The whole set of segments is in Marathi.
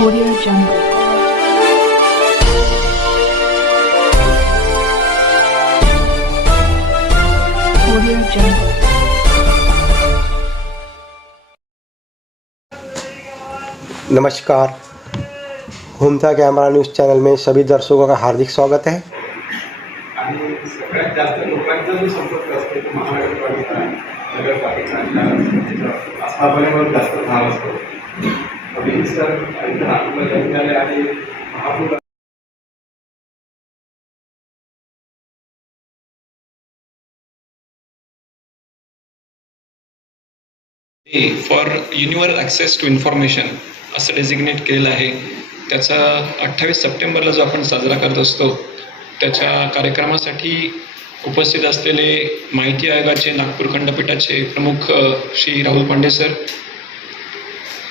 Audio Jungle. Audio Jungle. नमस्कार, घूमता कैमरा न्यूज़ चैनल में सभी दर्शकों का हार्दिक स्वागत है। आणि सगळ्यात जास्त लोकांचा जो संपर्क असतो तो महानगरपालिका नगरपालिका आस्थापनेवर जास्त भार असतो. अभिजित सर इथं नागपूरला येऊन आले आणि महापूर for universal access to information असं डेझिग्नेट केलेलं आहे. त्याचा 28 सप्टेंबरला जो आपण साजरा करत असतो त्याच्या कार्यक्रमासाठी उपस्थित असलेले माहिती आयोगाचे नागपूर खंडपीठाचे प्रमुख श्री राहुल पांडे सर,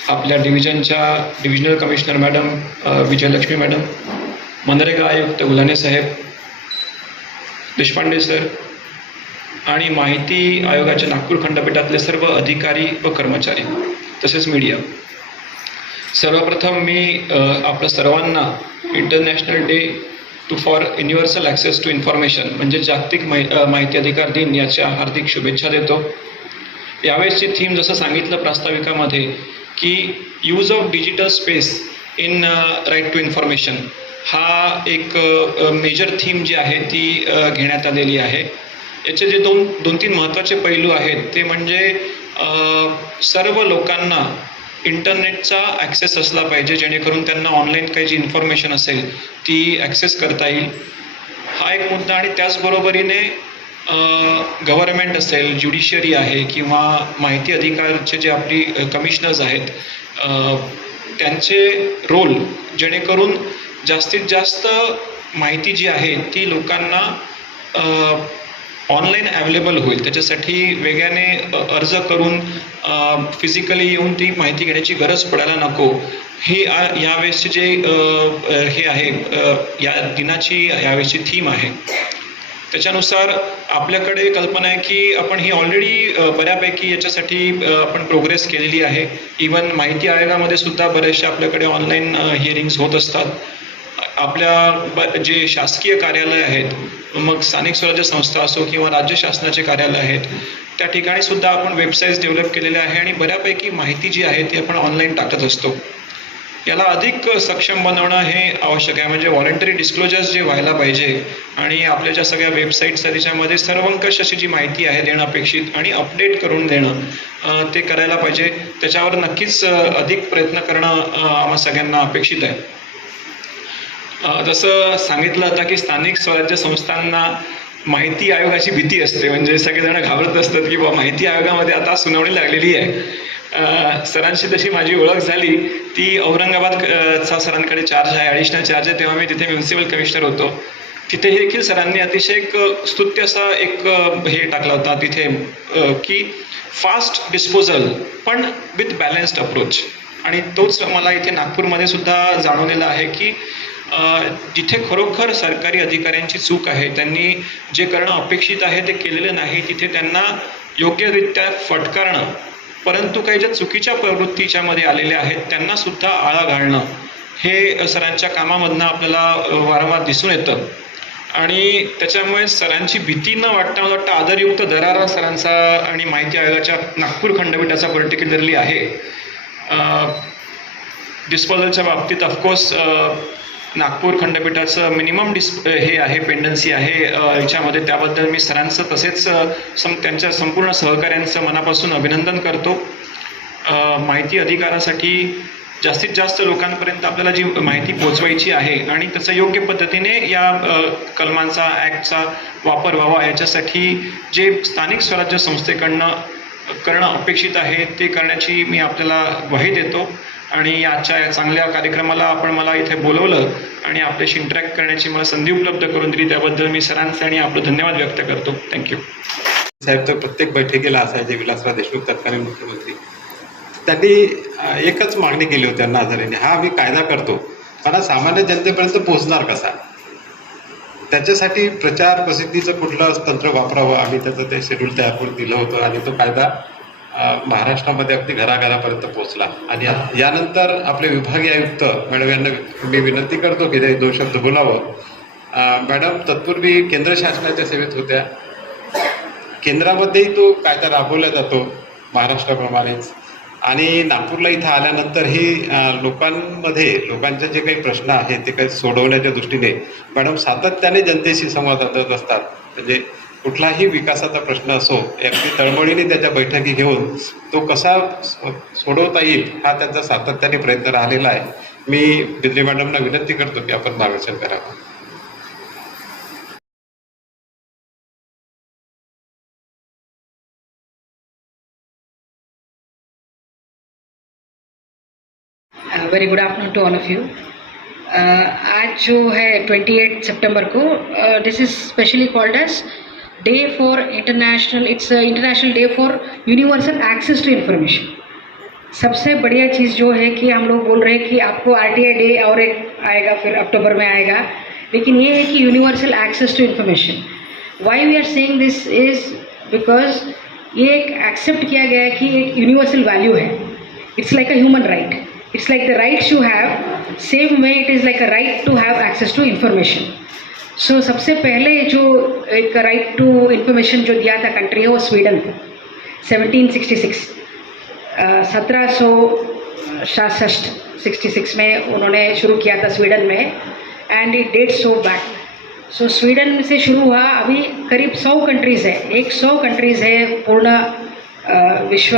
आपल्या divisional commissioner madam Vijayalakshmi madam, MNREGA आयुक्त गुलाने साहेब, देशपांडे सर आणि माहिती आयोगाच्या नागपूर खंडपीठातले सर्व अधिकारी व कर्मचारी तसेच मीडिया. सर्वप्रथम मी आपल्या सर्वांना international day for universal access to information म्हणजे जागतिक माहिती अधिकार दिन याच्या हार्दिक शुभेच्छा देतो. यावेळेसची थीम जसं सांगितलं प्रास्ताविकामध्ये की use of digital space in right to information हा एक मेजर थीम जी आहे ती घेण्यात आलेली आहे. याचे जे दोन तीन महत्त्वाचे पैलू आहेत ते म्हणजे सर्व लोकांना इंटरनेटचा ॲक्सेस असला पाहिजे जेणेकरून त्यांना ऑनलाईन काही जी इन्फॉर्मेशन असेल ती ॲक्सेस करता येईल, हा एक मुद्दा. आणि त्याचबरोबरीने गव्हर्नमेंट असेल, ज्युडिशियरी आहे किंवा माहिती अधिकारचे जे आपली कमिशनर्स आहेत त्यांचे रोल जेणेकरून जास्तीत जास्त माहिती जी आहे ती लोकांना ऑनलाईन अवेलेबल होईल. त्याच्यासाठी वेगाने अर्ज करून फिजिकली येऊन ती माहिती घेण्याची गरज पडायला नको, ही यावेळेसची जे हे आहे या दिनाची यावेळेसची थीम आहे. त्याच्यानुसार आपल्याकडे कल्पना आहे की आपण ही ऑलरेडी बऱ्यापैकी याच्यासाठी आपण प्रोग्रेस केलेली आहे. इवन माहिती आयोगामध्ये सुद्धा बरेचसे आपल्याकडे ऑनलाईन हिअरिंग्स होत असतात. आपल्या जे शासकीय कार्यालय आहेत, मग स्थानिक स्वराज्य संस्था असो किंवा राज्य शासनाचे कार्यालय आहेत, त्या ठिकाणी सुद्धा आपण वेबसाईट्स डेव्हलप केलेल्या आहे आणि बऱ्यापैकी माहिती जी आहे ती आपण ऑनलाईन टाकत असतो. याला अधिक सक्षम बनवणं हे आवश्यक आहे. म्हणजे व्हॉलंटरी डिस्क्लोजर्स जे व्हायला पाहिजे आणि आपल्या ज्या सगळ्या वेबसाईट्स आहेत त्याच्यामध्ये सर्वंकष अशी जी माहिती आहे देणं अपेक्षित आणि अपडेट करून देणं ते करायला पाहिजे. त्याच्यावर नक्कीच अधिक प्रयत्न करणं आम्हा सगळ्यांना अपेक्षित आहे. जसं सांगितलं होतं की स्थानिक स्वराज्य संस्थांना माहिती आयोगाची भीती असते, म्हणजे सगळेजण घाबरत असतात की बाबा माहिती आयोगामध्ये आता सुनावणी लागलेली आहे. सरांशी तशी माझी ओळख झाली ती औरंगाबादचा सरांकडे चार्ज आहे, ॲडिशनल चार्ज आहे, तेव्हा मी तिथे म्युन्सिपल कमिशनर होतो. तिथे देखील सरांनी अतिशय एक स्तुत्य असा एक हे टाकला होता तिथे की फास्ट डिस्पोजल पण विथ बॅलन्स्ड अप्रोच. आणि तोच मला इथे नागपूरमध्ये सुद्धा जाणवलेला आहे की जिथे खरोखर सरकारी अधिकाऱ्यांची चूक आहे, त्यांनी जे करणं अपेक्षित आहे ते केलेलं नाही, तिथे त्यांना योग्यरित्या फटकारणं, परंतु काही ज्या चुकीच्या प्रवृत्तीच्यामध्ये आलेल्या आहेत त्यांना सुद्धा आळा घालणं हे सरांच्या कामामधनं आपल्याला वारंवार दिसून येतं. आणि त्याच्यामुळे सरांची भीती न वाटता मला वाटतं आदरयुक्त दरारा सरांचा आणि माहिती आयोगाच्या नागपूर खंडपीठाचा पर्टिक्युलरली आहे. डिस्पोजलच्या बाबतीत ऑफकोर्स नागपूर खंडपीठाचं मिनिमम हे आहे, पेंडन्सी आहे याच्यामध्ये. त्याबद्दल मी सरांचं तसेच त्यांच्या संपूर्ण सहकाऱ्यांचं मनापासून अभिनंदन करतो. माहिती अधिकारासाठी जास्तीत जास्त लोकांपर्यंत आपल्याला जी माहिती पोचवायची आहे आणि त्याचा योग्य पद्धतीने या कलमांचा ॲक्टचा वापर व्हावा याच्यासाठी जे स्थानिक स्वराज्य संस्थेकडनं करणं अपेक्षित आहे ते करण्याची मी आपल्याला ग्वाही देतो. आणि आजच्या या चांगल्या कार्यक्रमाला आपण मला इथे बोलवलं आणि आपल्याशी इंटरॅक्ट करण्याची मला संधी उपलब्ध करून दिली त्याबद्दल मी सरांचं आणि आपलं धन्यवाद व्यक्त करतो. थँक्यू. साहेब तर प्रत्येक बैठकीला असायचे, विलासराव देशमुख तत्कालीन मुख्यमंत्री. त्यांनी एकच मागणी केली होती अण्णा हजारेंनी, हा आम्ही कायदा करतो पण सामान्य जनतेपर्यंत पोहोचणार कसा, त्याच्यासाठी प्रचार प्रसिद्धीचं कुठलं तंत्र वापरावं. आम्ही त्याचं ते शेड्यूल तयार करून दिलं होतं आणि तो कायदा महाराष्ट्रामध्ये अगदी घराघरापर्यंत पोहोचला. आणि यानंतर आपले विभागीय आयुक्त मॅडम यांना मी विनंती करतो की ते 2 शब्द बोलावं. मॅडम तत्पूर्वी केंद्र शासनाच्या सेवेत होत्या. केंद्रामध्येही तो कायदा राबवला जातो महाराष्ट्राप्रमाणेच. आणि नागपूरला इथं आल्यानंतरही लोकांचे जे काही प्रश्न आहेत ते काही सोडवण्याच्या दृष्टीने मॅडम सातत्याने जनतेशी संवाद साधत असतात. म्हणजे कुठलाही विकासाचा प्रश्न असो अगदी तळमळीने त्याच्या बैठकी घेऊन तो कसा सोडवता येईल हा त्यांचा सातत्याने प्रयत्न राहिलेला आहे. मी बिद्री मॅडमना विनंती करतो की आपण मार्गदर्शन करावं. Very good afternoon to all of you. आज जो है 28 सितंबर को this is specially called as day for international, it's international day for universal access to information. सबसे बढ़िया चीज़ जो है कि हम लोग बोल रहे हैं कि आपको RTI डे और एक आएगा फिर अक्टूबर में आएगा, लेकिन ये है कि universal access to information. Why we are saying this is because ये एक एक्सेप्ट किया गया है कि एक यूनिवर्सल वैल्यू है. It's like a human right. It's like the rights you have, same way it is like a right to have access to information. So सबसे पहले जो एक right to information जो दिया था कंट्री है वो स्वीडन को 1766 1766 में उन्होंने शुरू किया था स्वीडन में. And it date so back. So Sweden से शुरू हुआ. अभी करीब 100 कंट्रीज़ है, 100 कंट्रीज़ है पूर्ण विश्व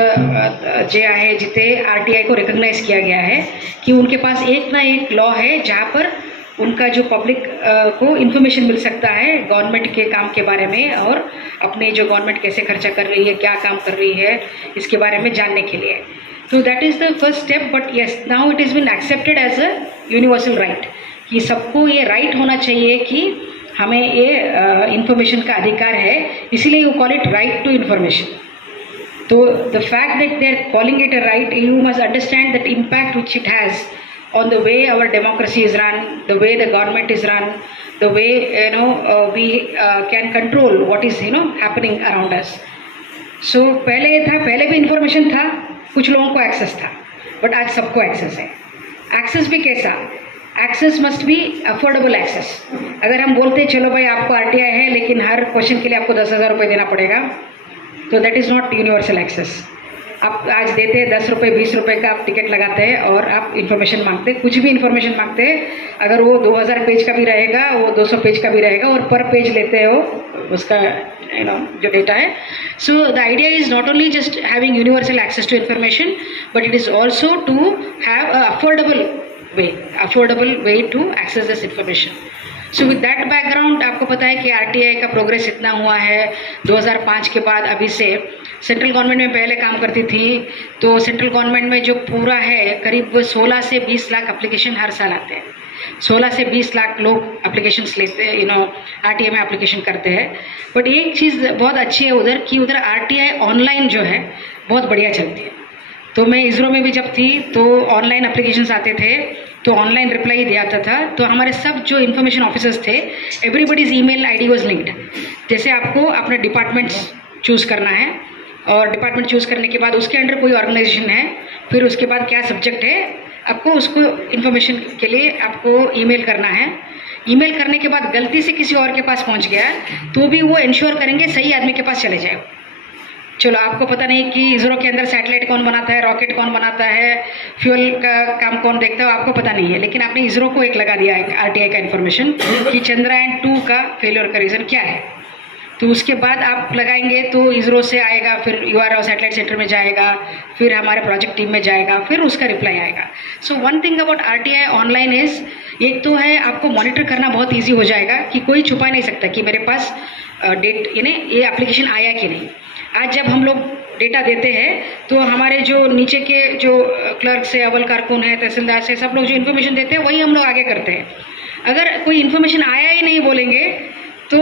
जे आहे जिथे RTI को रिकग्नाइज किया गया है कि उनके पास एक ना एक लॉ है जहाँ पर उनका जो पब्लिक को इन्फॉर्मेशन मिल सकता है गवर्नमेंट के काम के बारे में और अपने जो गवर्नमेंट कैसे खर्चा कर रही है, क्या काम कर रही है, इसके बारे में जानने के लिए. तो that is the first step. But yes, now it is been accepted as a universal right कि सबको ये राइट होना चाहिए कि हमें ये इन्फॉर्मेशन का अधिकार है. इसीलिए you call it right to information. So the fact that they are calling it a right, you must understand that impact which it has on the way our democracy is run, the way the government is run, the way we can control what is happening around us. So पहले भी इंफॉर्मेशन था, कुछ लोगों को एक्सेस था, बट आज सबको एक्सेस है. एक्सेस भी कैसा? Access must be affordable access. अगर हम बोलते चलो भाई आपको RTI है लेकिन हर क्वेश्चन के लिए आपको 10,000 रुपये देना पड़ेगा, तो that is not universal access. आप आज देते हैं 10 रुपये 20 रुपये का आप टिकट लगाते हैं और आप इन्फॉर्मेशन मांगते हैं, कुछ भी इन्फॉर्मेशन मांगते हैं. अगर वो 2000 पेज का भी रहेगा, वो 200 पेज का भी रहेगा और पर पेज लेते हो उसका जो डेटा है. So the idea is not only just having universal access to information, but it is also to have a affordable way to access this information. So with that background आपको पता है कि RTI का प्रोग्रेस इतना हुआ है 2005 के बाद. अभी से सेंट्रल गवर्नमेंट में पहले काम करती थी, तो सेंट्रल गवर्नमेंट में जो पूरा है करीब 16 से 20 लाख एप्लीकेशन हर साल आते हैं. 16 से 20 लाख लोग एप्लीकेशंस लेते हैं, RTI में एप्लीकेशन करते हैं. बट एक चीज़ बहुत अच्छी है उधर कि उधर RTI ऑनलाइन जो है बहुत बढ़िया चलती है. तो मैं इसरो में भी जब थी तो ऑनलाइन एप्लीकेशंस आते थे, तो ऑनलाइन रिप्लाई दिया जाता था. तो हमारे सब जो इन्फॉर्मेशन ऑफिसर्स थे, एवरीबडीज़ ईमेल आईडी वाज लिंक्ड. जैसे आपको अपना डिपार्टमेंट चूज़ करना है और डिपार्टमेंट चूज़ करने के बाद उसके अंडर कोई ऑर्गेनाइजेशन है, फिर उसके बाद क्या सब्जेक्ट है, आपको उसको इन्फॉर्मेशन के लिए आपको ईमेल करना है. ईमेल करने के बाद गलती से किसी और के पास पहुंच गया तो भी वो इंश्योर करेंगे सही आदमी के पास चले जाए. चलो आपको पता नहीं कि इसरो के अंदर सैटेलाइट कौन बनाता है, रॉकेट कौन बनाता है, फ्यूल का काम कौन देखता है, आपको पता नहीं है, लेकिन आपने इसरो को एक लगा दिया है RTI का इन्फॉर्मेशन कि चंद्रयान 2 का फेलियर का रीज़न क्या है. तो उसके बाद आप लगाएंगे तो इसरो से आएगा, फिर URO सैटेलाइट सेंटर में जाएगा, फिर हमारे प्रोजेक्ट टीम में जाएगा, फिर उसका रिप्लाई आएगा. So one thing about RTI online is, एक तो है आपको मॉनिटर करना बहुत ईजी हो जाएगा कि कोई छुपा नहीं सकता कि मेरे पास डेट ये एप्लीकेशन आया कि नहीं. आज जब हम लोग डेटा देते हैं तो हमारे जो नीचे के जो क्लर्क से, अव्वल कारकुन है, तहसीलदार से, सब लोग जो इन्फॉर्मेशन देते हैं वही हम लोग आगे करते हैं. अगर कोई इन्फॉर्मेशन आया ही नहीं बोलेंगे तो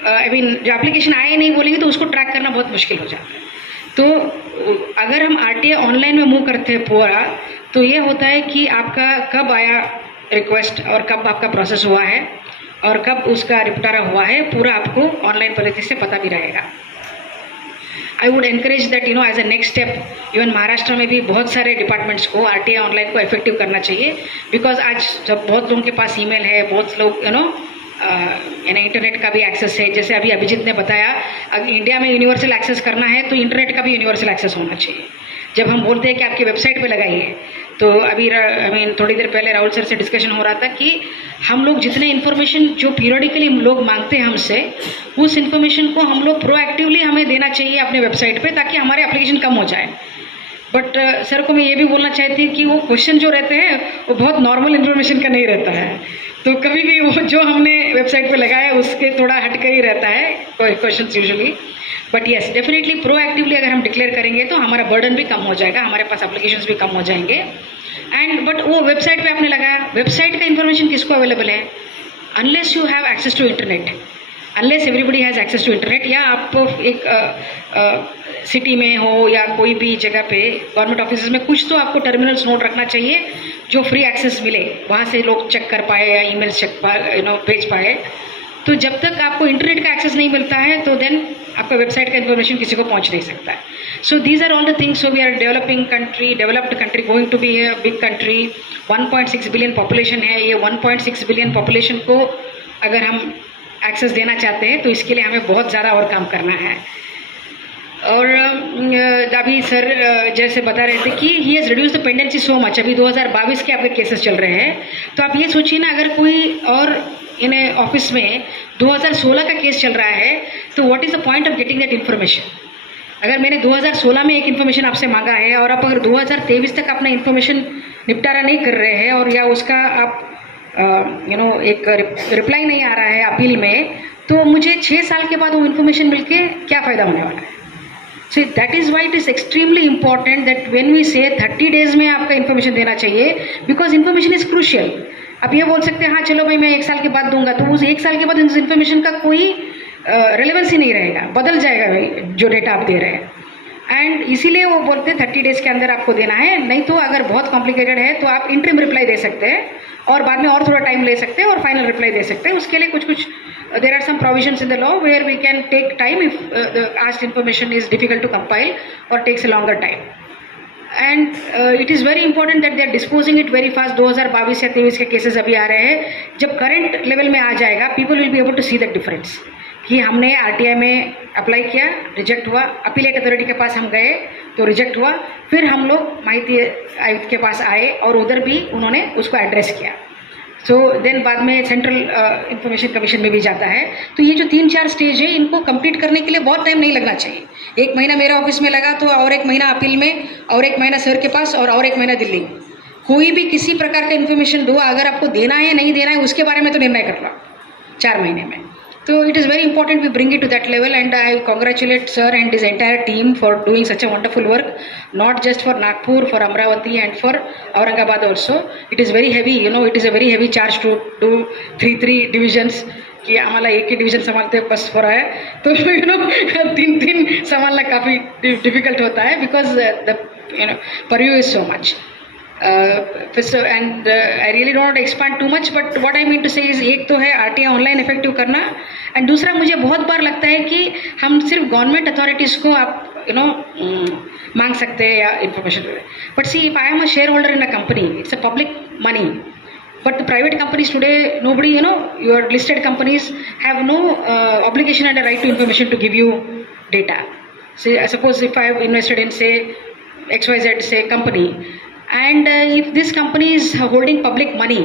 जो एप्लीकेशन आया ही नहीं बोलेंगे तो उसको ट्रैक करना बहुत मुश्किल हो जाता है. तो अगर हम RTI ऑनलाइन में मूव करते हैं पूरा, तो ये होता है कि आपका कब आया रिक्वेस्ट और कब आपका प्रोसेस हुआ है और कब उसका निपटारा हुआ है, पूरा आपको ऑनलाइन पद्धति से पता भी रहेगा. I would encourage that as a next step even Maharashtra में भी बहुत सारे डिपार्टमेंट्स को RTI ऑनलाइन को इफेक्टिव करना चाहिए, बिकॉज आज जब बहुत लोगों के पास ईमेल है, बहुत लोग इंटरनेट का भी एक्सेस है। जैसे अभी अभिजीत ने बताया, अगर इंडिया में यूनिवर्सल एक्सेस करना है तो इंटरनेट का भी यूनिवर्सल एक्सेस होना चाहिए। जब हम बोलते हैं कि आपकी वेबसाइट पे लगाइए, तो अभी थोड़ी देर पहले राहुल सर से डिस्कशन हो रहा था कि हम लोग जितने इन्फॉर्मेशन जो पीरियडिकली लोग मांगते हैं हमसे, उस इन्फॉर्मेशन को हम लोग प्रोएक्टिवली हमें देना चाहिए अपने वेबसाइट पे, ताकि हमारे एप्लीकेशन कम हो जाए। बट सर को मैं ये भी बोलना चाहती हूँ कि वो क्वेश्चन जो रहते हैं वो बहुत नॉर्मल इन्फॉर्मेशन का नहीं रहता है, तो कभी भी वो जो हमने वेबसाइट पे लगाया उसके थोड़ा हटकर ही रहता है question usually. But yes, definitely proactively अगर हम डिक्लेयर करेंगे तो हमारा बर्डन भी कम हो जाएगा, हमारे पास एप्लीकेशंस भी कम हो जाएंगे। एंड बट वो वेबसाइट पे आपने लगाया, वेबसाइट का इन्फॉर्मेशन किसको अवेलेबल है? Unless you have access to internet, unless everybody has access to internet, या आप एक सिटी में हो या कोई भी जगह पे गवर्नमेंट ऑफिस में कुछ तो आपको टर्मिनल्स नोट रखना चाहिए जो फ्री एक्सेस मिले, वहाँ से लोग चेक कर पाए या ईमेल चेक भेज पाए। तो जब तक आपको इंटरनेट का एक्सेस नहीं मिलता है तो देन आपका वेबसाइट का इन्फॉर्मेशन किसी को पहुँच नहीं सकता है। So these are all the things. So we are developed country going to be a big country. 1.6 billion population है, ये 1.6 बिलियन पॉपुलेशन को अगर हम एक्सेस देना चाहते हैं तो इसके लिए हमें बहुत ज़्यादा और काम करना है। और अभी सर जैसे बता रहे थे कि he has reduce the pendency so much. अभी 2022 के आपके केसेस चल रहे हैं, तो आप ये सोचिए ना, अगर कोई और इन ऑफिस में 2016 का केस चल रहा है तो what is the point of getting that information? अगर मैंने 2016 में एक इन्फॉर्मेशन आपसे मांगा है और आप अगर 2023 तक अपना इन्फॉर्मेशन निपटारा नहीं कर रहे हैं और या उसका आप एक रिप्लाई नहीं आ रहा है अपील में, तो मुझे 6 साल के बाद वो इन्फॉर्मेशन मिलके क्या फ़ायदा होने वाला है? So that is why it is extremely important that when we say 30 days में आपका इन्फॉर्मेशन देना चाहिए, बिकॉज इन्फॉर्मेशन इज़ क्रूशियल। आप ये बोल सकते हैं हाँ चलो भाई मैं 1 साल के बाद दूंगा, तो उस 1 साल के बाद उस इन्फॉर्मेशन का कोई रेलेवेंस ही नहीं रहेगा, बदल जाएगा भाई जो डेटा आप दे रहे हैं। एंड इसीलिए वो बोलते हैं 30 डेज़ के अंदर आपको देना है, नहीं तो अगर बहुत कॉम्प्लिकेटेड है तो आप इंटरिम रिप्लाई दे सकते हैं और बाद में और थोड़ा टाइम ले सकते हैं और फाइनल रिप्लाई दे सकते हैं। उसके लिए कुछ there are some provisions in the law where we can take time if the asked information is difficult to compile or takes a longer time. And it is very important that they are disposing it very fast. 2022 या 23 के केसेस अभी आ रहे हैं, जब करंट लेवल में आ जाएगा people will be able to see the difference कि हमने RTI में अप्लाई किया, रिजेक्ट हुआ, अपीलेट अथॉरिटी के पास हम गए तो रिजेक्ट हुआ, फिर हम लोग माहिती आयुक्त के पास आए और उधर भी उन्होंने उसको एड्रेस किया। सो देन बाद में सेंट्रल इंफॉर्मेशन कमीशन में भी जाता है। तो ये जो 3-4 स्टेज है, इनको कंप्लीट करने के लिए बहुत टाइम नहीं लगना चाहिए। 1 महीना मेरा ऑफिस में लगा तो और 1 महीना अपील में, और 1 महीना सर के पास, और 1 महीना दिल्ली में। कोई भी किसी प्रकार का इन्फॉर्मेशन दो, अगर आपको देना है नहीं देना है उसके बारे में तो निर्णय कर लो 4 महीने में। तो it is very important we bring it to that level, and I congratulate sir and his entire team for doing such a wonderful work, not just for Nagpur, for Amravati and for Aurangabad also. It is very heavy, it is a very heavy charge to do 3 divisions कि आम्हाला एक ही डिवीजन संभालते बस हो रहा है, तो 3 संभालना काफ़ी डिफिकल्ट होता है, because the purview is so much. And I really don't want to expand too much, but what I mean to say is, एक तो है RTI ऑनलाइन इफेक्टिव करना, एंड दूसरा मुझे बहुत बार लगता है कि हम सिर्फ गवर्नमेंट अथॉरिटीज़ को आप मांग सकते हैं या information, but see if I am a share holder in a company, it's a public money, but the private companies today, nobody, your listed companies have no obligation and a right to information to give you data. Say, suppose if I have invested in, say, XYZ, say, company, and if this company is holding public money,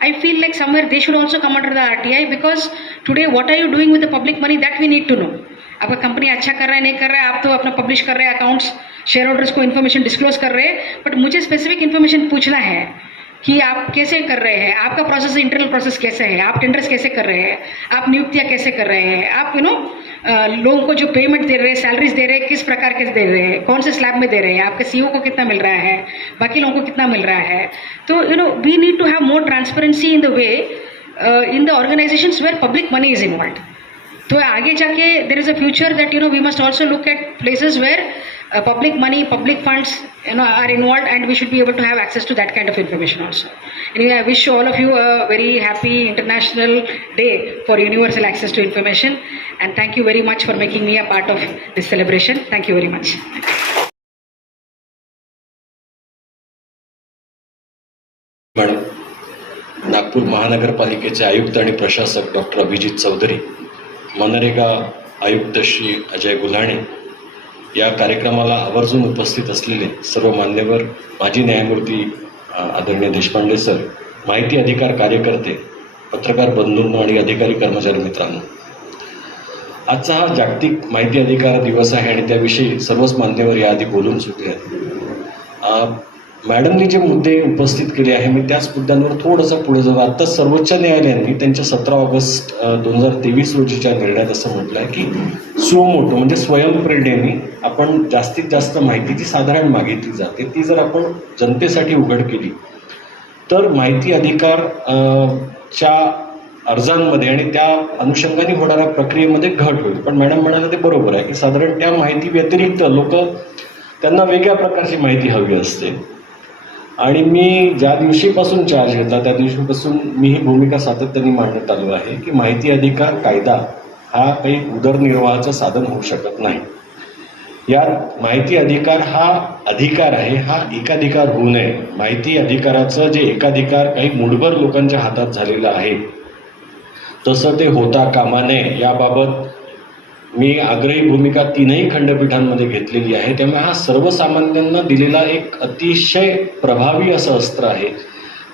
I feel like somewhere they should also come under the RTI, because today what are you doing with the public money, that we need to know. आपका कंपनी अच्छा कर रहा है नहीं कर रहा है, आप तो अपना पब्लिश कर रहे हैं अकाउंट्स, शेयर होल्डर्स को इन्फॉर्मेशन डिस्क्लोज कर रहे हैं, बट मुझे स्पेसिफिक इन्फॉर्मेशन पूछना है कि आप कैसे कर रहे हैं, आपका प्रोसेस, इंटरनल प्रोसेस कैसे है, आप टेंडर्स कैसे कर रहे हैं, आप नियुक्तियाँ कैसे कर रहे हैं, आप लोगों को जो पेमेंट दे रहे हैं, सैलरीज दे रहे हैं, किस प्रकार के दे रहे हैं, कौन से स्लैब में दे रहे हैं, आपके CEO को कितना मिल रहा है, बाकी लोगों को कितना मिल रहा है। तो we need to have more transparency in the way in the organisations where public money is involved. तो आगे जाके there is a future that we must also look at places where public money, public funds, are involved, and we should be able to have access to that kind of information also. Anyway, I wish all of you a very happy International Day for Universal Access to Information, and thank you very much for making me a part of this celebration. Thank you very much. Madam, Nagpur महानगरपालिकेचे आयुक्त आणि प्रशासक डॉक्टर अभिजित चौधरी, मनरेगा आयुक्त श्री अजय गुल्हाणे, या कार्यक्रमाला आवर्जून उपस्थित असलेले सर्व मान्यवर, माजी न्यायमूर्ती आदरणीय देशपांडे सर, माहिती अधिकार कार्यकर्ते, पत्रकार बंधूंनो आणि अधिकारी कर्मचारी मित्रांनो, आजचा हा जागतिक माहिती अधिकार दिवस आहे आणि त्याविषयी सर्वच मान्यवर याआधी बोलून चुकले आहेत. मॅडमनी जे मुद्दे उपस्थित केले आहे मी त्याच मुद्द्यांवर थोडंसं पुढे जाऊ. आत्ताच सर्वोच्च न्यायालयाने त्यांच्या 17 ऑगस्ट 2023 रोजीच्या निर्णयात असं म्हटलं आहे की सुमोटो म्हणजे स्वयंप्रेरणेने आपण जास्तीत जास्त माहिती जी साधारण मागितली जाते ती जर आपण जनतेसाठी उघड केली तर माहिती अधिकार च्या अर्जांमध्ये आणि त्या अनुषंगाने होणाऱ्या प्रक्रियेमध्ये घट होईल. पण मॅडम म्हणाले ते बरोबर आहे की साधारण त्या माहिती व्यतिरिक्त लोक त्यांना वेगळ्या प्रकारची माहिती हवी असते. आणि मी ज्या दिवशीपासून चार्ज घेतला त्या दिवशीपासून मी ही भूमिका सातत्याने मांडत आलो आहे की माहिती अधिकार कायदा हा काही उदरनिर्वाहाचं साधन होऊ शकत नाही. यात माहिती अधिकार हा अधिकार आहे, हा एकाधिकार होऊ नये. माहिती अधिकाराचं जे एकाधिकार काही मूठभर लोकांच्या हातात झालेलं आहे तसं ते होता कामा नये याबाबत मी आग्रही भूमिका 3ही खंडपीठांमध्ये घेतलेली आहे. त्यामुळे हा सर्वसामान्यांना दिलेला एक अतिशय प्रभावी असं अस्त्र आहे.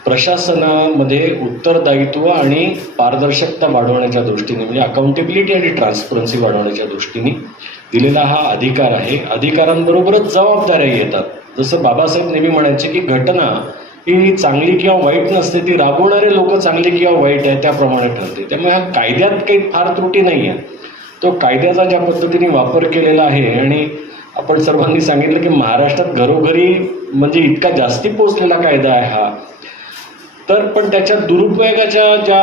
प्रशासनामध्ये उत्तरदायित्व आणि पारदर्शकता वाढवण्याच्या दृष्टीने म्हणजे अकाउंटेबिलिटी आणि ट्रान्सपरन्सी वाढवण्याच्या दृष्टीने दिलेला हा अधिकार आहे. अधिकारांबरोबरच जबाबदाऱ्या येतात. जसं बाबासाहेब नेहमी म्हणायचे की घटना ही चांगली किंवा वाईट नसते, ती राबवणारे लोक चांगली किंवा वाईट आहे त्याप्रमाणे ठरते. त्यामुळे ह्या कायद्यात काही फार त्रुटी नाही आहे. तो कायद्याचा ज्या पद्धतीने वापर केलेला आहे आणि आपण सर्वांनी सांगितलं की महाराष्ट्रात घरोघरी म्हणजे इतका जास्ती पोचलेला कायदा आहे हा. तर पण त्याच्या दुरुपयोगाच्या ज्या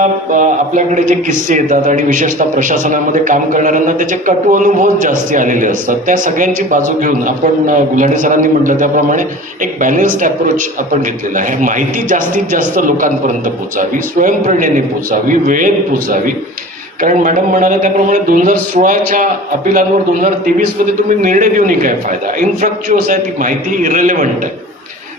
आपल्याकडे जे किस्से येतात आणि विशेषतः प्रशासनामध्ये काम करणाऱ्यांना त्याचे कटू अनुभव जास्ती आलेले असतात. त्या सगळ्यांची बाजू घेऊन आपण गुल्हाणे सरांनी म्हटलं त्याप्रमाणे एक बॅलन्स्ड अप्रोच आपण घेतलेला आहे. माहिती जास्तीत जास्त लोकांपर्यंत पोचावी, स्वयंप्रेरणेने पोचावी, वेळेत पोचावी. कारण मॅडम म्हणाले त्याप्रमाणे 2016च्या अपिलांवर 2023मध्ये तुम्ही निर्णय देऊनही काय फायदा. इन्फ्रॅक्च्युअस आहे, ती माहिती इरेलेव्हंट आहे.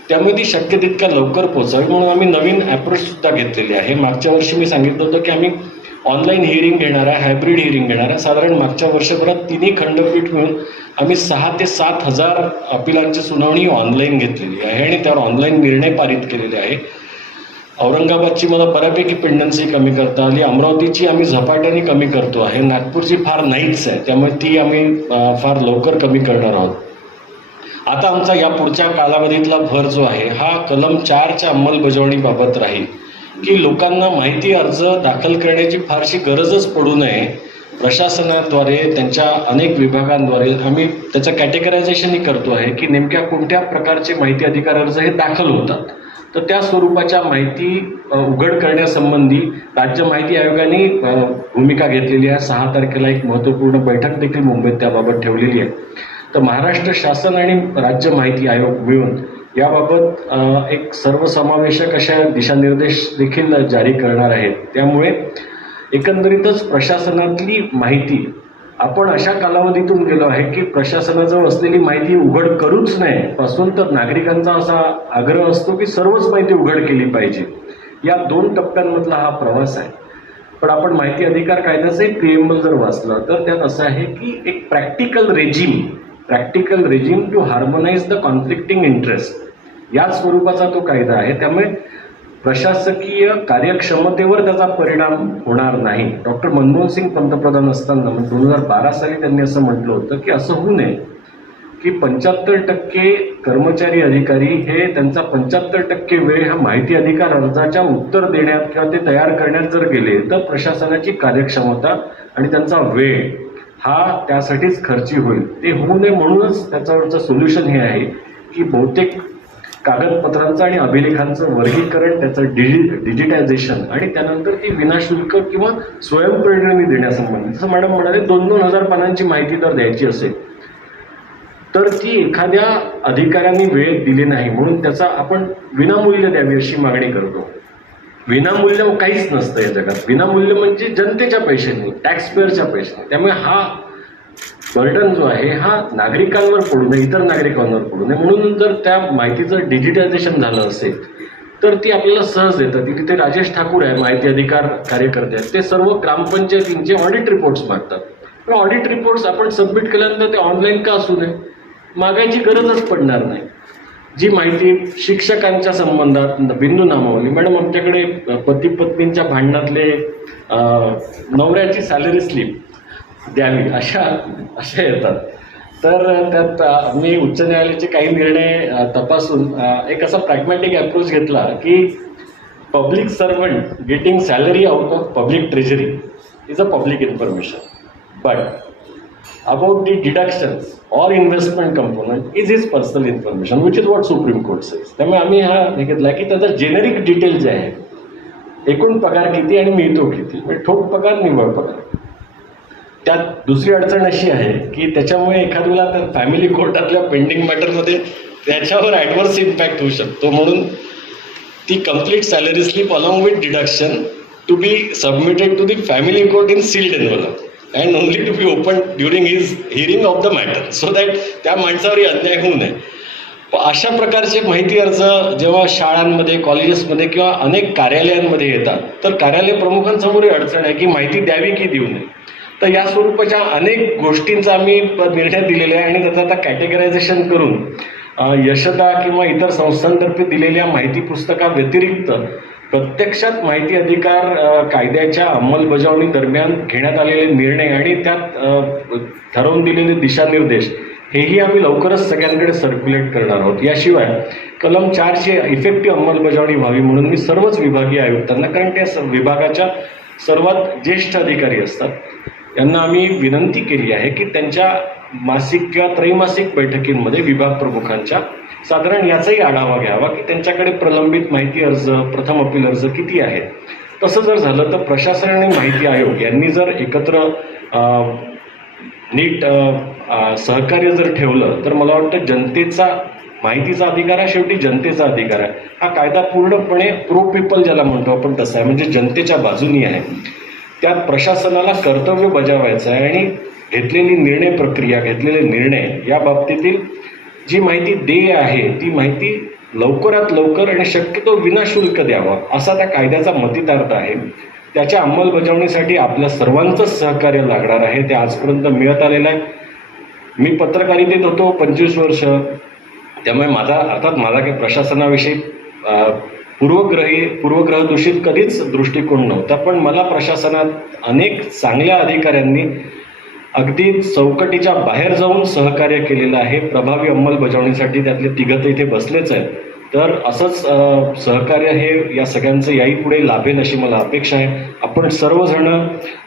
त्यामुळे ती शक्य तितक्या लवकर पोचावी म्हणून आम्ही नवीन अप्रोचसुद्धा घेतलेली आहे. मागच्या वर्षी मी सांगितलं होतं की आम्ही ऑनलाईन हिअरिंग घेणार आहे, हायब्रिड हिअरिंग घेणार आहे. साधारण मागच्या वर्षभरात 3ही खंडपीठ मिळून आम्ही 6,000 ते 7,000 अपिलांची सुनावणी ऑनलाईन घेतलेली आहे आणि त्यावर ऑनलाईन निर्णय पारित केलेले आहे. औरंगाबादची मला बऱ्यापैकी पेंडन्सी कमी करता आली. अमरावतीची आम्ही झपाट्याने कमी करतो आहे. नागपूरची फार नाहीच आहे, त्यामुळे ती आम्ही फार लवकर कमी करणार आहोत. आता आमचा या पुढच्या कालावधीतला भर जो आहे हा कलम 4च्या अंमलबजावणीबाबत राहील की लोकांना माहिती अर्ज दाखल करण्याची फारशी गरजच पडू नये. प्रशासनाद्वारे त्यांच्या अनेक विभागांद्वारे आम्ही त्याचं कॅटेगरायझेशनही करतो आहे की नेमक्या कोणत्या प्रकारचे माहिती अधिकार अर्ज हे दाखल होतात. तर त्या स्वरूपाच्या माहिती उघड करण्यासंबंधी राज्य माहिती आयोगाने भूमिका घेतलेली आहे. 6 तारखेला एक महत्त्वपूर्ण बैठक देखील मुंबईत त्याबाबत ठेवलेली आहे. तर महाराष्ट्र शासन आणि राज्य माहिती आयोग मिळून याबाबत एक सर्वसमावेशक अशा दिशानिर्देश देखील जारी करणार आहेत. त्यामुळे एकंदरीतच प्रशासनातली माहिती आपण अशा कालावधीतून गेलो आहे की प्रशासनाजवळ असलेली माहिती उघड करूच नये पासून तर नागरिकांचा असा आग्रह असतो की सर्वच माहिती उघड केली पाहिजे. या 2 टप्प्यांमधला हा प्रवास आहे. पण आपण माहिती अधिकार कायद्याचंही प्रिएम्बल जर वाचलं तर त्यात असं आहे की एक practical regime to harmonise the conflicting interest या स्वरूपाचा तो कायदा आहे. त्यामुळे प्रशासकीय कार्यक्षमतेवर त्याचा परिणाम होणार नाही. डॉक्टर मनमोहन सिंग पंतप्रधान असताना 2012 साली त्यांनी असं म्हटलं होतं की असं होऊ नये की 75% कर्मचारी अधिकारी हे त्यांचा 75% वेळ हा माहिती अधिकार अर्जाच्या उत्तर देण्यात किंवा ते तयार करण्यात जर गेले तर प्रशासनाची कार्यक्षमता आणि त्यांचा वेळ हा त्यासाठीच खर्ची होईल. ते होऊ नये म्हणूनच त्याच्यावरचं सोल्युशन हे आहे की बहुतेक कागदपत्रांचं आणि अभिलेखांचं वर्गीकरण, त्याचं डिजिटायझेशन आणि त्यानंतर ती विनाशुल्क किंवा स्वयंप्रेरणेने देण्यासंबंधी जसं मॅडम म्हणाले 2,000 पानांची माहिती जर द्यायची असेल तर ती एखाद्या अधिकाऱ्यांनी वेळेत दिली नाही म्हणून त्याचा आपण विनामूल्य द्यावी अशी मागणी करतो. विनामूल्य काहीच नसतं या जगात. विनामूल्य म्हणजे जनतेच्या पैशांनी, टॅक्सपेअरच्या पैशांनी. त्यामुळे हा बर्डन जो आहे हा नागरिकांवर पडू नये, इतर नागरिकांवर पडू नये. म्हणून जर त्या माहितीचं डिजिटायझेशन झालं असेल तर ती आपल्याला सहज देतात. तिथे राजेश ठाकूर आहे, माहिती अधिकार कार्यकर्ते आहेत, ते सर्व ग्रामपंचायतींचे ऑडिट रिपोर्ट्स मागतात. पण ऑडिट रिपोर्ट्स आपण सबमिट केल्यानंतर ते ऑनलाईन का असू नये, मागायची गरजच पडणार नाही. जी माहिती शिक्षकांच्या संबंधात बिंदू नामावली, मॅडम आमच्याकडे पती पत्नींच्या भांडणातले नवऱ्याची सॅलरी स्लिप द्यावी अशा येतात. तर त्यात मी उच्च न्यायालयाचे काही निर्णय तपासून एक असा प्रॅग्मॅटिक अप्रोच घेतला की public servant getting salary out of public treasury is a public information, but about the deductions or investment component is his personal information, which is what Supreme Court says. त्यामुळे आम्ही हा हे घेतला की त्याचा जेनेरिक डिटेल जे आहे, एकूण पगार किती आणि मिळतो किती, म्हणजे ठोक पगार निव्वळ पगार. त्यात दुसरी अडचण अशी आहे की त्याच्यामुळे एखाद्याला त्या फॅमिली कोर्टातल्या पेंडिंग मॅटरमध्ये त्याच्यावर ॲडव्हर्स इम्पॅक्ट होऊ शकतो. म्हणून ती complete salary slip along with deduction to be submitted to the family court in sealed envelope and only to be opened during his hearing of the matter, so that त्या माणसावरही अन्याय होऊ नये. अशा प्रकारचे माहिती अर्ज जेव्हा शाळांमध्ये, कॉलेजेसमध्ये किंवा अनेक कार्यालयांमध्ये येतात तर कार्यालय प्रमुखांसमोर अडचण आहे की माहिती द्यावी की देऊ नये. तर या स्वरूपाच्या अनेक गोष्टींचा आम्ही निर्णय दिलेला आहे आणि त्याचं आता कॅटेगरायझेशन करून यशदा किंवा इतर संस्थांतर्फे दिलेल्या माहिती पुस्तकाव्यतिरिक्त प्रत्यक्षात माहिती अधिकार कायद्याच्या अंमलबजावणी दरम्यान घेण्यात आलेले निर्णय आणि त्यात ठरवून दिलेले दिशानिर्देश हेही आम्ही लवकरच सगळ्यांकडे सर्क्युलेट करणार आहोत. याशिवाय कलम 4ची इफेक्टिव्ह अंमलबजावणी व्हावी म्हणून मी सर्वच विभागीय आयुक्तांना, कारण त्या विभागाच्या सर्वात ज्येष्ठ अधिकारी असतात, यांना आम्ही विनंती केली आहे की त्यांच्या मासिक किंवा त्रैमासिक बैठकींमध्ये विभाग प्रमुखांच्या साधारण याचाही आढावा घ्यावा की त्यांच्याकडे प्रलंबित माहिती अर्ज, प्रथम अपील अर्ज किती आहेत. तसं जर झालं तर प्रशासन आणि माहिती आयोग यांनी जर एकत्र नीट सहकार्य जर ठेवलं तर मला वाटतं जनतेचा माहितीचा अधिकार हा शेवटी जनतेचा अधिकार आहे. हा कायदा पूर्णपणे प्रो पीपल ज्याला म्हणतो आपण तसा आहे, म्हणजे जनतेच्या बाजूनी आहे. त्यात प्रशासनाला कर्तव्य बजावायचं आहे आणि घेतलेली निर्णय प्रक्रिया, घेतलेले निर्णय या बाबतीतील जी माहिती देय आहे ती माहिती लवकरात लवकर आणि शक्यतो विनाशुल्क द्यावा असा त्या कायद्याचा मतितार्थ आहे. त्याच्या अंमलबजावणीसाठी आपल्या सर्वांचंच सहकार्य लागणार आहे. ते आजपर्यंत मिळत आलेलं आहे. मी पत्रकारितेत होतो 25 वर्ष, त्यामुळे अर्थात माझा काही प्रशासनाविषयी पूर्वग्रह दूषित कधीच दृष्टिकोन नव्हता. पण मला प्रशासनात अनेक चांगल्या अधिकाऱ्यांनी अगदी चौकटीच्या बाहेर जाऊन सहकार्य केलेलं आहे प्रभावी अंमलबजावणीसाठी. त्यातले तिघं इथे बसलेच आहेत. तर असंच सहकार्य हे या सगळ्यांचं याही पुढे लाभेल अशी मला अपेक्षा आहे. आपण सर्वजण,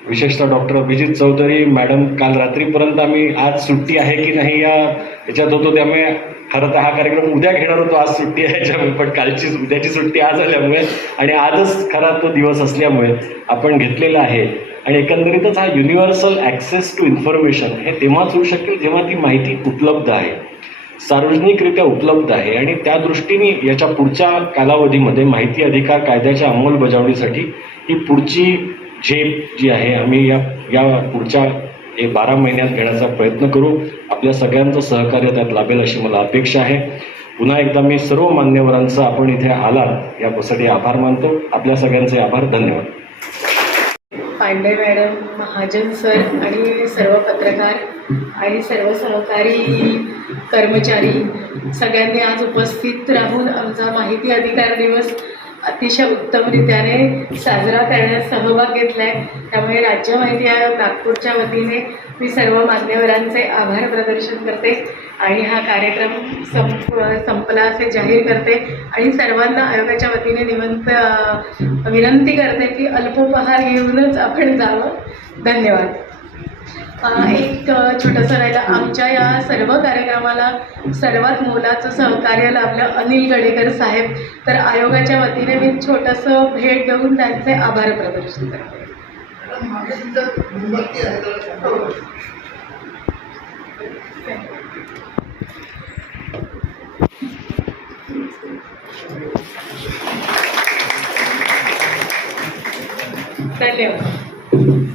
विशेषतः डॉक्टर अभिजित चौधरी मॅडम, काल रात्रीपर्यंत आम्ही आज सुट्टी आहे की नाही याच्यात होतो. त्यामुळे खरं तर हा कार्यक्रम उद्या घेणार होतो, आज सुट्टी आहे याच्यामुळे, पण उद्याची सुट्टी आज आल्यामुळे आणि आजच खरा तो दिवस असल्यामुळे आपण घेतलेला आहे. आणि एकंदरीतच हा युनिव्हर्सल ॲक्सेस टू इन्फॉर्मेशन हे तेव्हाच होऊ शकेल जेव्हा ती माहिती उपलब्ध आहे, सार्वजनिकरित्या उपलब्ध आहे. आणि त्या दृष्टीने याच्या पुढच्या कालावधीमध्ये माहिती अधिकार कायद्याच्या अंमलबजावणीसाठी ही पुढची झेप जी आहे आम्ही या पुढच्या 12 महिन्यात घेण्याचा प्रयत्न करू. आपल्या सगळ्यांचं सहकार्य त्यात लाभेल अशी मला अपेक्षा आहे. पुन्हा एकदा मी सर्व मान्यवरांचं आपण इथे आलात यासाठी आभार मानतो. आपल्या सगळ्यांचे आभार. धन्यवाद. पांडे मॅडम, महाजन सर आणि सर्व पत्रकार आणि सर्व सहकारी कर्मचारी सगळ्यांनी आज उपस्थित राहून आमचा माहिती अधिकार दिवस अतिशय उत्तमरित्याने साजरा करण्यात सहभाग घेतला आहे. त्यामुळे राज्य माहिती आयोग नागपूरच्या वतीने मी सर्व मान्यवरांचे आभार प्रदर्शन करते आणि हा कार्यक्रम संपला असे जाहीर करते आणि सर्वांना आयोगाच्या वतीने विनंती करते की अल्पोपहार घेऊनच आपण जावं. धन्यवाद. एक छोटंसं राहिलं, आमच्या या सर्व कार्यक्रमाला सर्वात मोलाचं सहकार्य लाभलं अनिल गडेकर साहेब. तर आयोगाच्या वतीने मी छोटंसं भेट देऊन त्यांचे आभार प्रदर्शन करते. धन्यवाद.